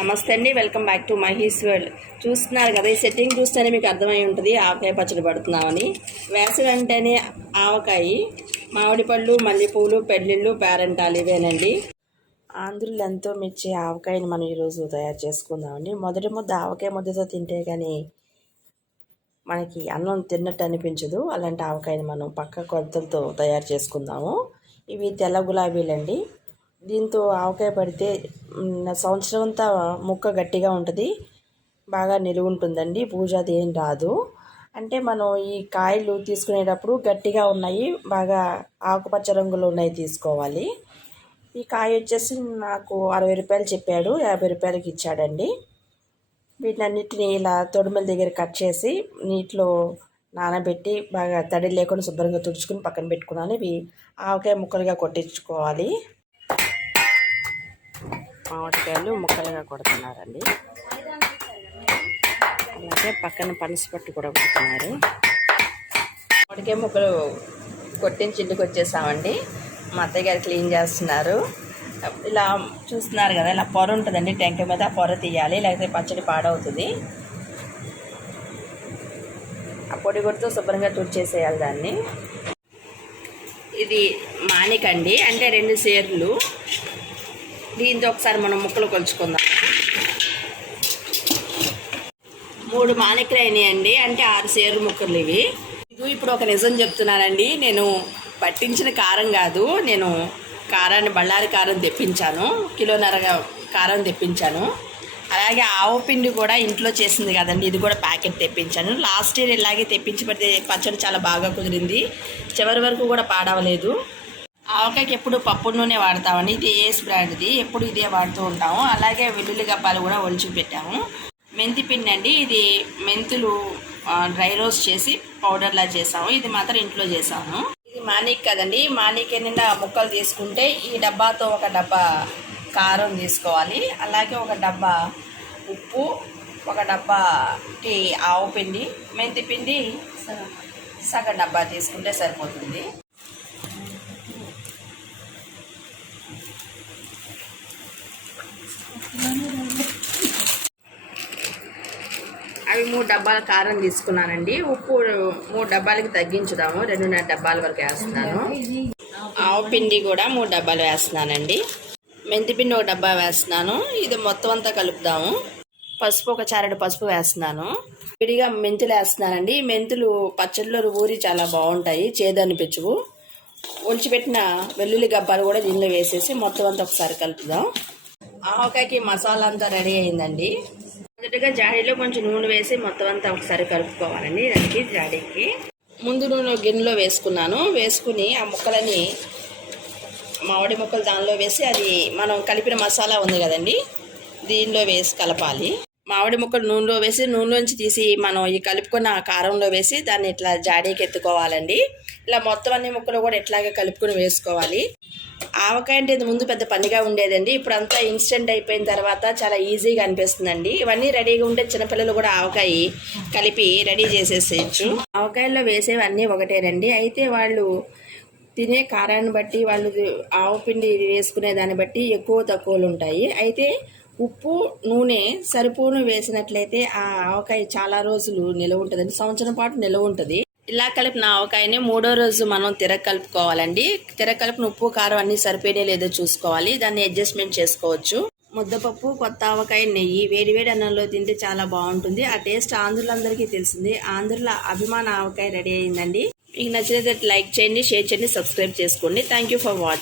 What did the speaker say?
నమస్తే అండి welcome back to Mahi's world. చూస్తున్నారు కదా ఈ సెట్టింగ్ చూస్తేనే మీకు అర్థమై ఉంటుంది ఆవకాయ పచ్చడి పడుతున్నామని. వేసవి అంటేనే ఆవకాయ మామిడి పళ్ళు మల్లెపూలు పెళ్ళిళ్ళు పేరెంటాలు ఇవేనండి. ఆంధ్రులు ఎంతో మెచ్చే ఆవకాయని మనం ఈరోజు తయారు చేసుకుందామండి. మొదటి ముద్ద ఆవకాయ ముద్దతో తింటే కానీ మనకి అన్నం తిన్నట్టు అనిపించదు. అలాంటి ఆవకాయని మనం పక్క కొలతలతో తయారు చేసుకుందాము. ఇవి తెల్ల గులాబీలండి. దీంతో ఆవకాయ పడితే సంవత్సరం అంతా ముక్క గట్టిగా ఉంటుంది. బాగా నిలువ ఉంటుందండి పూజ అది ఏం రాదు. అంటే మనం ఈ కాయలు తీసుకునేటప్పుడు గట్టిగా ఉన్నాయి. బాగా ఆకుపచ్చ రంగులో ఉన్నాయి తీసుకోవాలి. ఈ కాయ వచ్చేసి నాకు అరవై రూపాయలు చెప్పాడు. యాభై రూపాయలకి ఇచ్చాడండి. వీటన్నిటిని ఇలా తొడుమల దగ్గర కట్ చేసి నీటిలో నానబెట్టి బాగా తడి లేకుండా శుభ్రంగా తుడుచుకుని పక్కన పెట్టుకున్నాను. ఇవి ఆవకాయ ముక్కలుగా కొట్టించుకోవాలి. మామిడికాయలు ముక్కలుగా కొడుతున్నారండి అలాగే పక్కన పనసపట్టు కూడా కొడుతున్నారు మామిడికాయ ముక్కలు కొట్టించి ఇంటికి వచ్చేసామండి. మా అత్తయ్య గారు క్లీన్ చేస్తున్నారు. ఇలా చూస్తున్నారు కదా ఇలా పొర ఉంటుందండి. టెంకాయ మీద పొర తీయాలి లేకపోతే పచ్చడి పాడవుతుంది. ఆ పొడి కొడుతూ శుభ్రంగా తుడిచేసేయాలి దాన్ని. ఇది మానికండి అంటే రెండు సేర్లు. దీంతో ఒకసారి మనం ముక్కలు కొలుచుకుందాం. మూడు మానికలు అయినాయండి అంటే ఆరు సేరు ముక్కలు ఇవి. ఇది ఇప్పుడు ఒక నిజం చెప్తున్నానండి. నేను పట్టించిన కారం కాదు. నేను కారాన్ని బళ్ళారి కారం తెప్పించాను. కిలోన్నరగా కారం తెప్పించాను. అలాగే ఆవు పిండి కూడా ఇంట్లో చేసింది కదండి. ఇది కూడా ప్యాకెట్ తెప్పించాను. లాస్ట్ ఇయర్ ఇలాగే తెప్పించిపడితే పచ్చడి చాలా బాగా కుదిరింది. చివరి వరకు కూడా పాడవలేదు. ఆవకాయకి ఎప్పుడు పప్పు నూనె వాడతామండి. ఇది ఏస్ బ్రాండ్ది ఎప్పుడు ఇదే వాడుతూ ఉంటాము. అలాగే వెల్లుల్లి గప్పాలు కూడా ఒలిచి పెట్టాము. మెంతి పిండి అండి ఇది మెంతులు డ్రై రోస్ట్ చేసి పౌడర్లా చేసాము. ఇది మాత్రం ఇంట్లో చేసాము. ఇది మానిక్ కదండి. మానిక్ నిండా ముక్కలు తీసుకుంటే ఈ డబ్బాతో ఒక డబ్బా కారం తీసుకోవాలి. అలాగే ఒక డబ్బా ఉప్పు ఒక డబ్బాకి ఆవు పిండి మెంతి పిండి సగం డబ్బా తీసుకుంటే సరిపోతుంది. అవి మూడు డబ్బాల కారం తీసుకున్నానండి. ఉప్పు మూడు డబ్బాలకి తగ్గించుదాము. రెండున్నర డబ్బాల వరకు వేస్తున్నాను. ఆవు పిండి కూడా మూడు డబ్బాలు వేస్తున్నానండి. మెంతి పిండి ఒక డబ్బా వేస్తున్నాను. ఇది మొత్తం అంతా కలుపుదాము. పసుపు ఒక చారెడు పసుపు వేస్తున్నాను. విడిగా మెంతులు వేస్తున్నానండి. మెంతులు పచ్చడిలో ఊరి చాలా బాగుంటాయి. చేదనిపించవు. ఒలిచిపెట్టిన వెల్లుల్లి గబ్బాలు కూడా దీనిలో వేసేసి మొత్తం అంతా ఒకసారి కలుపుదాం. ఆవకాయకి మసాలా అంతా రెడీ అయిందండి. మొదటగా జాడీలో కొంచెం నూనె వేసి మొత్తం అంతా ఒకసారి కలుపుకోవాలండి దానికి జాడీకి. ముందు నూనె గిన్నెలో వేసుకున్నాను. వేసుకుని ఆ ముక్కలని మామిడి ముక్కలు దానిలో వేసి అది మనం కలిపిన మసాలా ఉంది కదండి దీనిలో వేసి కలపాలి. మామిడి ముక్కలు నూనెలో వేసి నూనెలోంచి తీసి మనం ఈ కలుపుకున్న కారంలో వేసి దాన్ని ఇట్లా జాడీకి ఎత్తుకోవాలండి. ఇలా మొత్తం అన్ని ముక్కలు కూడా ఇట్లాగే కలుపుకొని వేసుకోవాలి. ఆవకాయ అంటే ఇది ముందు పెద్ద పనిగా ఉండేదండి. ఇప్పుడు అంతా ఇన్స్టెంట్ అయిపోయిన తర్వాత చాలా ఈజీగా అనిపిస్తుందండి. ఇవన్నీ రెడీగా ఉంటే చిన్నపిల్లలు కూడా ఆవకాయ కలిపి రెడీ చేసేసేయచ్చు. ఆవకాయల్లో వేసేవన్నీ ఒకటేనండి. అయితే వాళ్ళు తినే కారాన్ని బట్టి వాళ్ళు ఆవపిండి వేసుకునే దాన్ని బట్టి ఎక్కువ తక్కువలు ఉంటాయి. అయితే ఉప్పు నూనె సరిపోను వేసినట్లయితే ఆ ఆవకాయ చాలా రోజులు నిలవ ఉంటుందండి. సంవత్సరం పాటు నిలవ ఉంటుంది. ఇలా కలిపిన ఆవకాయని మూడో రోజు మనం తిరగ కలుపుకోవాలండి. తిరగ కలిపిన ఉప్పు కారం అన్ని సరిపోయే లేదో చూసుకోవాలి. దాన్ని అడ్జస్ట్మెంట్ చేసుకోవచ్చు. ముద్దపప్పు కొత్త ఆవకాయ నెయ్యి వేడివేడి అన్నంలో తింటే చాలా బాగుంటుంది. ఆ టేస్ట్ ఆంధ్రులందరికీ తెలిసింది. ఆంధ్రుల అభిమాన ఆవకాయ రెడీ అయిందండి. మీకు నచ్చినట్లయితే లైక్ చేయండి షేర్ చేయండి సబ్స్క్రైబ్ చేసుకోండి. Thank you for watching